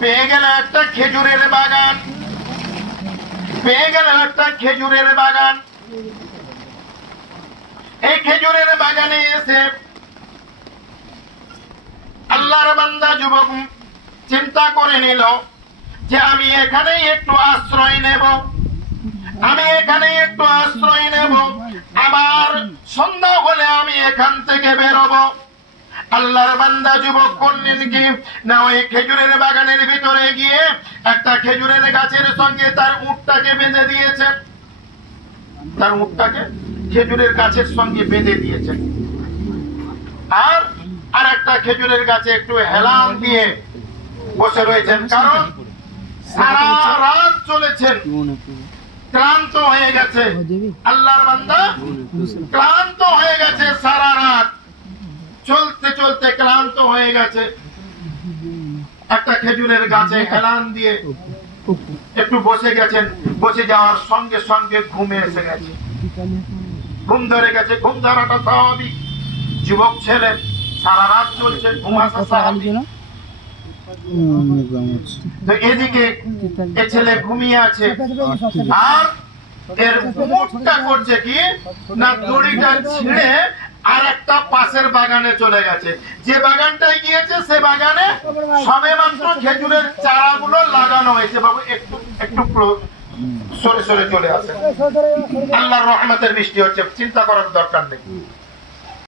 পেয়ে গেল একটা খেজুরের বাগান, পেয়ে গেল একটা খেজুরের বাগান। এই খেজুরের বাগানে এসে আল্লাহর বান্দা যুবক চিন্তা করে নিল যে আমি এখানেই একটু আশ্রয় নেব, আমি এখানে একটু আশ্রয় নেব, আবার সন্ধ্যা হলে আমি এখান থেকে বেরোবো। আল্লাহর বান্দা যুবক করলেন কি না, ওই খেজুরের বাগানের ভিতরে গিয়ে একটা খেজুরের গাছের সঙ্গে তার উটটাকে বেঁধে দিয়েছেন, তার উটটাকে খেজুরের গাছের সঙ্গে বেঁধে দিয়েছেন। আর একটা খেজুরের গাছে একটু হেলান দিয়ে বসে রয়েছেন, কারণ সারা রাত চলেছেন, ক্লান্ত হয়ে গেছে। আল্লাহর বান্দা ক্লান্ত হয়ে গেছে, সারা রাত চলতে চলতে ক্লান্ত হয়ে গেছে। একটা খেজুরের গাছে হেলান দিয়ে একটু বসে গেছেন, বসে যাওয়ার সঙ্গে সঙ্গে ঘুমে এসে গেছে, ঘুম ধরে গেছে। ঘুম ধরাটা স্বাভাবিক, যুবক ছেলে সারা রাত চলছে, ঘুম আসা স্বাভাবিক। তো এদিকে এ ছেলে ঘুমিয়ে আছে, আর এর মুখটা করছে কি না, দড়িটা ছিঁড়ে আর একটা পাশের বাগানে চলে গেছে। যে বাগানটায় গিয়েছে সে বাগানে সবে মাত্র খেজুরের চারাগুলো লাগানো হয়েছে। বাবু একটু একটু সরে সরে চলে আসে, আল্লাহর রহমতের বৃষ্টি হচ্ছে, চিন্তা করার দরকার নেই।